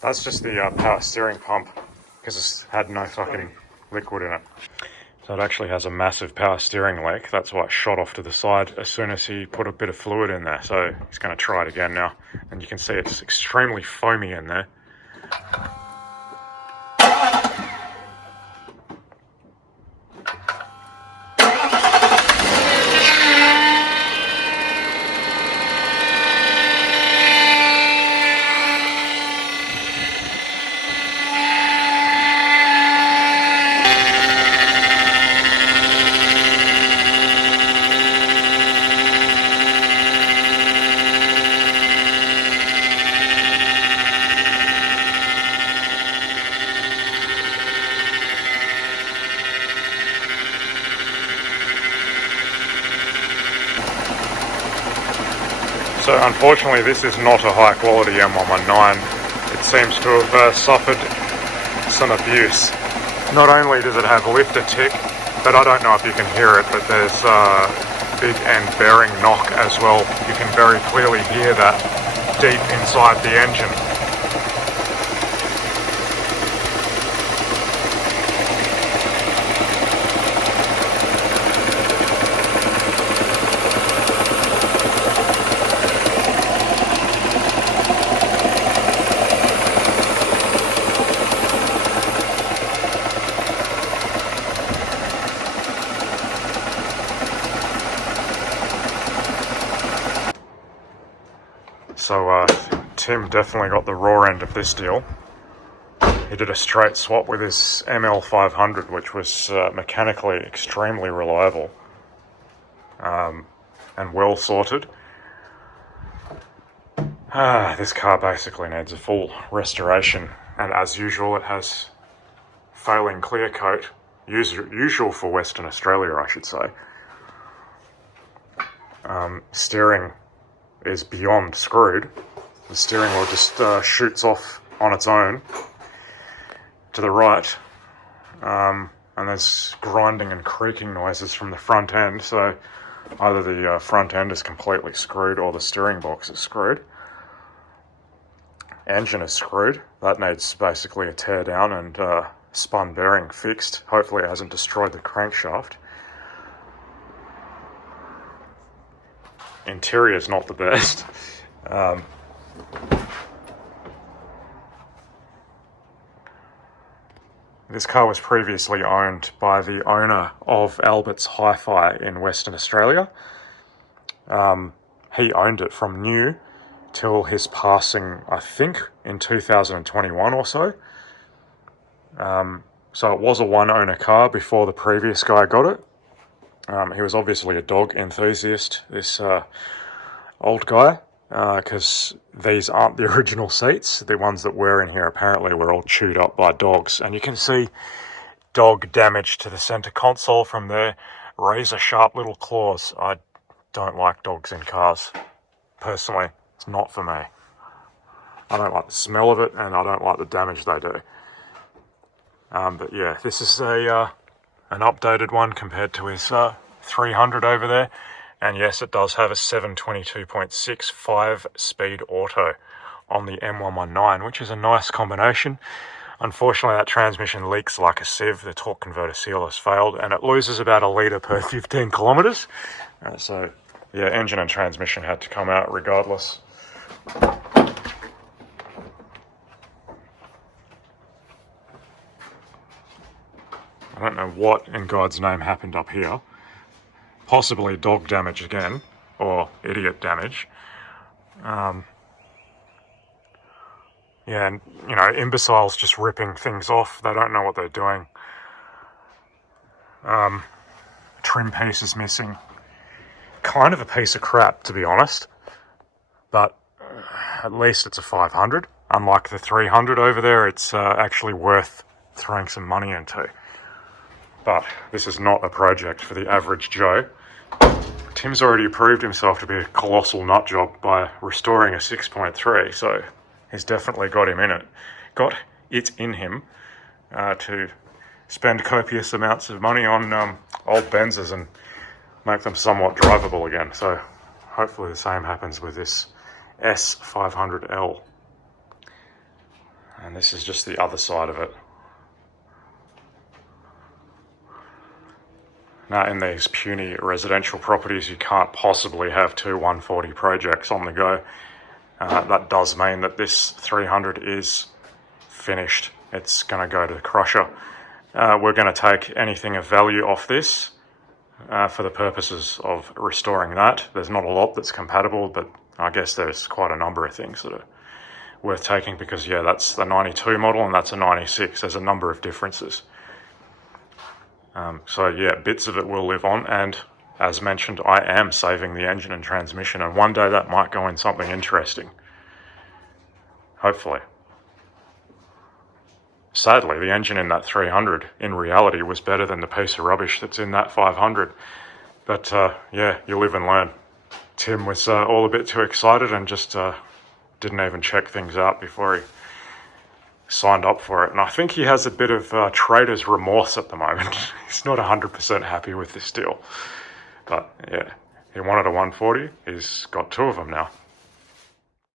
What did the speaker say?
That's just the power steering pump, because it's had no fucking liquid in it. So it actually has a massive power steering leak. That's why it shot off to the side as soon as he put a bit of fluid in there. So he's going to try it again now. And you can see it's extremely foamy in there. So unfortunately this is not a high quality M119. It seems to have suffered some abuse. Not only does it have lifter tick, but I don't know if you can hear it, but there's big end bearing knock as well. You can very clearly hear that deep inside the engine. So Tim definitely got the raw end of this deal. He did a straight swap with his ML500, which was mechanically extremely reliable and well sorted. This car basically needs a full restoration, and as usual it has failing clear coat, usual for Western Australia I should say. Steering is beyond screwed. The steering wheel just shoots off on its own to the right, and there's grinding and creaking noises from the front end, so either the front end is completely screwed or the steering box is screwed. Engine is screwed. That needs basically a tear down and spun bearing fixed. Hopefully it hasn't destroyed the crankshaft. Interior is not the best. This car was previously owned by the owner of Albert's Hi-Fi in Western Australia. He owned it from new till his passing, I think, in 2021 or so. So it was a one-owner car before the previous guy got it. He was obviously a dog enthusiast, this old guy, because these aren't the original seats. The ones that were in here apparently were all chewed up by dogs. And you can see dog damage to the centre console from their razor-sharp little claws. I don't like dogs in cars. Personally, it's not for me. I don't like the smell of it, and I don't like the damage they do. But yeah, this is an updated one compared to his 300 over there, and yes, it does have a 722.6 5-speed auto on the M119, which is a nice combination. Unfortunately, that transmission leaks like a sieve. The torque converter seal has failed, and it loses about a litre per 15 kilometres. So yeah, engine and transmission had to come out regardless. I don't know what in God's name happened up here. Possibly dog damage again, or idiot damage. Yeah, and, you know, imbeciles just ripping things off. They don't know what they're doing. Trim piece is missing. Kind of a piece of crap, to be honest. But at least it's a 500. Unlike the 300 over there, it's actually worth throwing some money into. But this is not a project for the average Joe. Tim's already proved himself to be a colossal nut job by restoring a 6.3, so he's definitely got him in it. Got it in him to spend copious amounts of money on old Benzes and make them somewhat drivable again. So hopefully the same happens with this S500L. And this is just the other side of it. Now, in these puny residential properties, you can't possibly have two 140 projects on the go. That does mean that this 300 is finished. It's going to go to the crusher. We're going to take anything of value off this for the purposes of restoring that. There's not a lot that's compatible, but I guess there's quite a number of things that are worth taking because, yeah, that's the 92 model and that's a 96. There's a number of differences. So, yeah, bits of it will live on, and as mentioned, I am saving the engine and transmission, and one day that might go in something interesting. Hopefully. Sadly, the engine in that 300 in reality was better than the piece of rubbish that's in that 500. But yeah, you live and learn. Tim was all a bit too excited and just didn't even check things out before he signed up for it. And I think he has a bit of trader's remorse at the moment. He's not 100% happy with this deal. But yeah, he wanted a 140. He's got two of them now.